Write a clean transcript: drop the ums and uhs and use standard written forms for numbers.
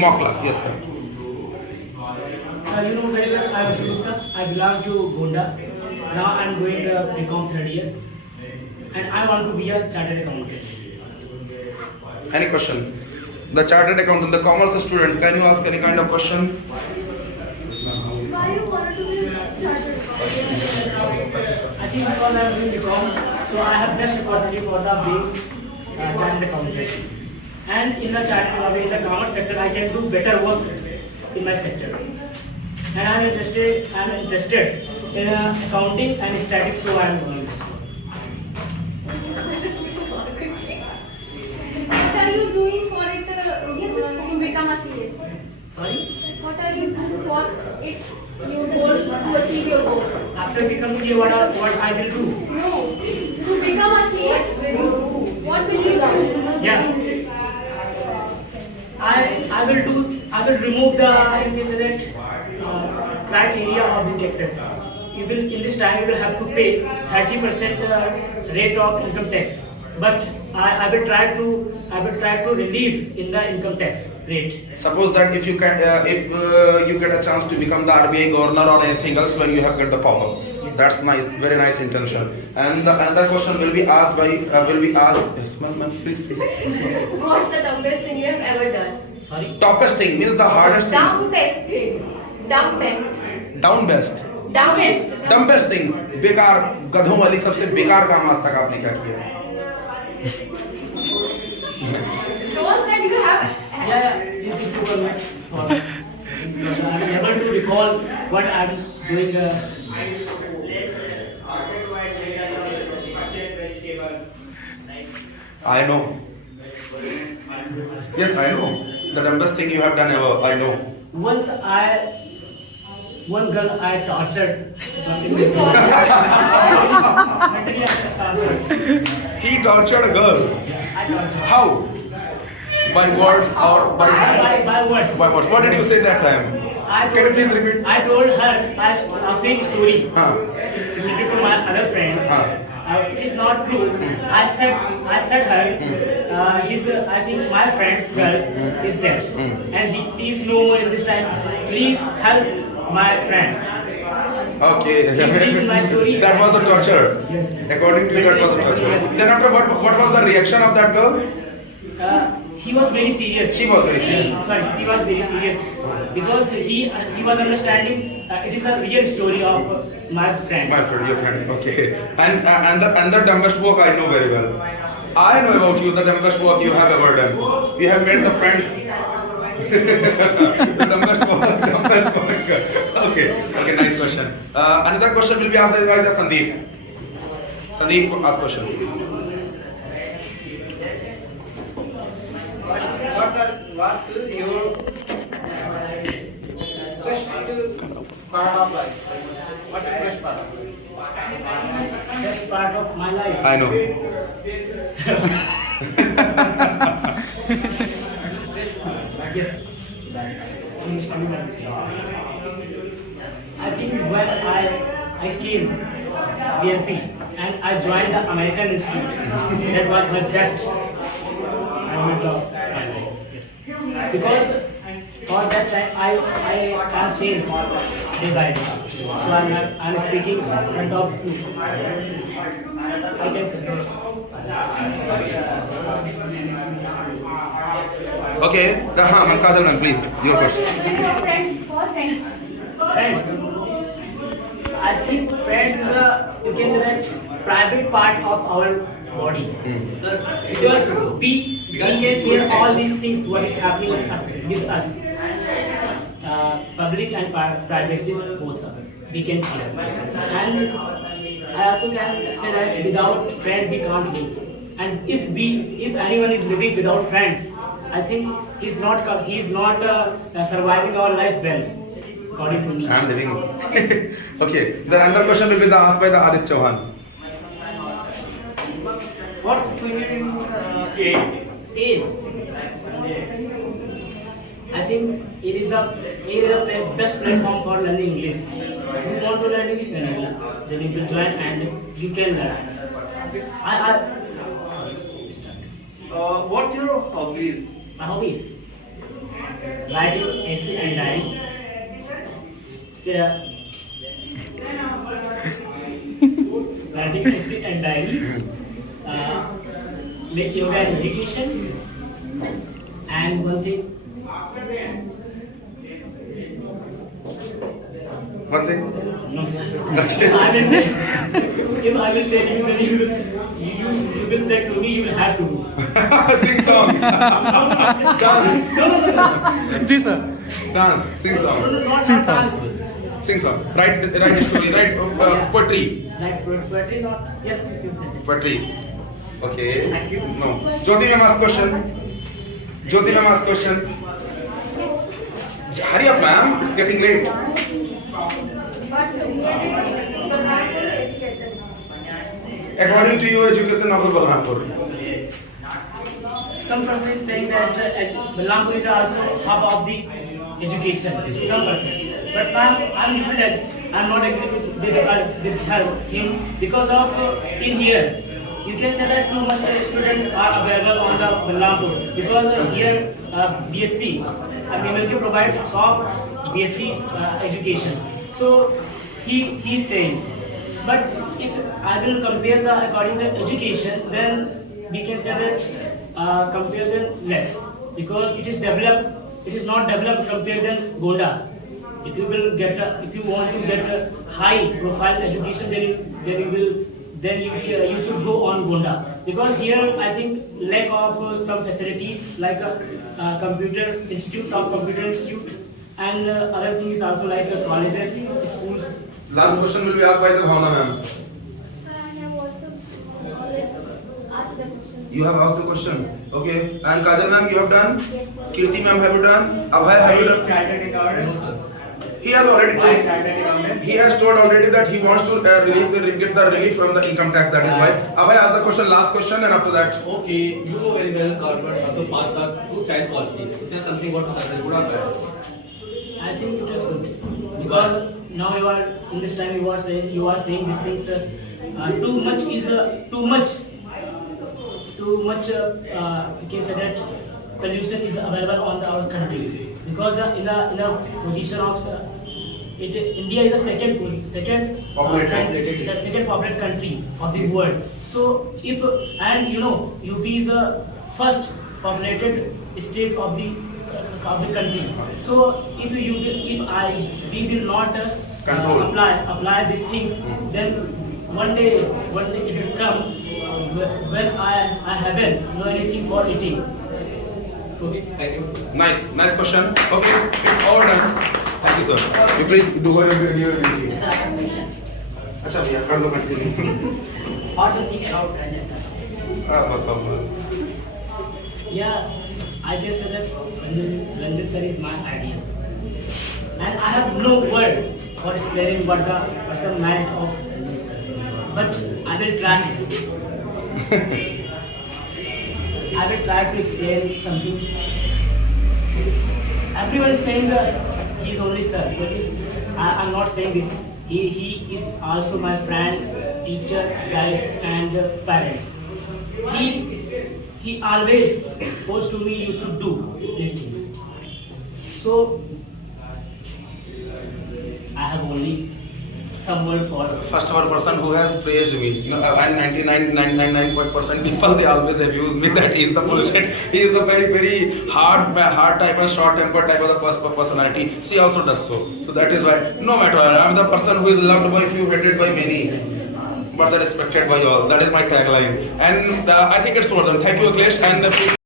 Mock class, yes sir. You know very well, I am Gupta. I belong to Gonda. Now I am going to become third year, and I want to be a chartered accountant. Any question? The chartered accountant, the commerce student, can you ask any kind of question? Why you wanted to be a chartered accountant? I think because I am doing become, so I have best opportunity for the being chartered accountant. And in the chartered, in the commerce sector, I can do better work in my sector. And I am interested in accounting and statistics, so I am doing this. What are you doing for it to become a CA? Sorry? What are you doing for it, your goal, to achieve your goal? After become CA, what I will do? No, to become a CA, what will you do? Yeah. I will remove the incident criteria of the taxes. You will in this time you will have to pay 30% rate of income tax. But I will try to relieve in the income tax rate. Suppose that if you can, if you get a chance to become the RBI governor or anything else when you have got the power, that's nice, very nice intention. And the another question will be asked by Yes, ma'am, please. What's the dumbest thing you have ever done? Sorry. Toppest thing means the hardest thing. Dumbest thing. Dumbest. Down best. Dumbest. Dumbest thing. बेकार गधों वाली सबसे बेकार काम आज तक आपने क्या किया? Shows that you have. Yeah, this is Google Map. I'm able to recall what I'm doing. I know. Yes, I know. The dumbest thing you have done ever. I know. One girl I tortured. Mentally I tortured. He tortured a girl. I tortured. How? By words or by words. By words. What did you say that time? Can you please repeat? I told her a fake story Huh. related to my other friend. Huh. It is not true. I said her, I think my friend's girl is dead, and she is no more in this time. Please help my friend. Okay. Repeat my story. That was the torture. Yes. According to you, that was the torture. Yes. Then after what was the reaction of that girl? He was very serious. She was very serious. Sorry, she was very serious because he was understanding. It is a real story of my friend. My friend, your friend. Okay. And the dumbest work I know very well. I know about you the dumbest work you have ever done. You have made the friends. The dumbest work. Okay. Okay. Nice question. Another question will be asked by the Sandeep. Sandeep, ask question. What's your best part of life? What's the best part of life? Best part of my life. I know. Yes. I think when I came BNP and I joined the American Institute, that was my best moment of my life. Yes. Because for that time I am changed day by day. So I'm speaking in front of you. I can say. Okay. Kazalman, please. Your question. Friends. Friends. I think friends is you can say that private part of our body. Because we can share all these things what is happening with us. Public and private both are. We can share. And I also can say that without friend we can't live. And if anyone is living without friend, I think he's not surviving our life well, according to me. I am living. Okay. Then another question will be asked by the Adit Chauhan. What age? I think it is the best platform for learning English. If you want to learn English, then you will join and you can learn. What's your hobbies? My hobbies. writing essay and diary, writing essay and diary, yoga and meditation, and one thing, One thing. no sir. If I will tell you, then you will say to me, you will have to do. Sing song. Dance. No, ji sir Dance. Sing song. not Sing song. dance. Sing song. Write story. Write poetry. Like poetry, not, yes, you can say that. Poetry. Okay. Thank you. No. Jyoti ma'am ask question. Jyoti ma'am ask question. Hurry up, ma'am. It's getting late. But really, the matter is education. According to you, education of Balrampur. Some person is saying that Balrampur is also hub of the education. Some person, but I'm not agree with him because of in here you can say that too much students are available on the Balrampur because here BSc MLK provides top BSc education. So he's saying, but if I will compare the according to education, then we can say that compare them less because it is developed. It is not developed compared than Gonda. If you will get if you want to get a high profile education, then you should go on Gonda because here I think lack of some facilities like a computer institute, top computer institute, and other things also like colleges, schools. Last question will be asked by the Bhavna ma'am. Sir, I have also already asked the question. You have asked the question. Okay. And Kajal ma'am, you have done. Yes, sir. Kirti ma'am, have you done? Abhay, have you done? Chartered accountant. He has already Why told. chartered accountant? He has told already that he wants to get the relief from the income tax. That is why. Abhay, ask the question, last question, and after that. Okay, you know very well government have to pass the two-child policy. Is there something what to good or bad? I think it is good because now you are in this time you are saying these things. Too much is too much. You can say that pollution is available on our country because in the position of India is the second Populated. second populated country of the world. So if and you know UP is the first populated state of the country. So if we will not Control. apply these things, then one day it will come when I haven't know anything for eating. Okay, thank you. Nice question. Okay, it's all done. Thank you, sir. You please do your review. Sir, I have a question. अच्छा भैया कर लो continue. Or something about Ranjan sir. बताओ. Yeah, I can say that Ranjan sir is my idea, and I have no word for explaining what's the merit of Ranjan sir, but I will try. I will try to explain something. Everyone is saying that he is only sir, but I'm not saying this. He is also my friend, teacher, guide, and parents. He always goes to me. You should do these things. So I have only some word for. First of all, person who has praised me, you know, and 99.9% people they always abuse me that he is the bullshit. He is the very hard type and short temper type of the personality. She also does so. So that is why no matter I am the person who is loved by few, hated by many, but the respected by all. That is my tagline, and I think it's over. Thank you, Akhilesh, and please.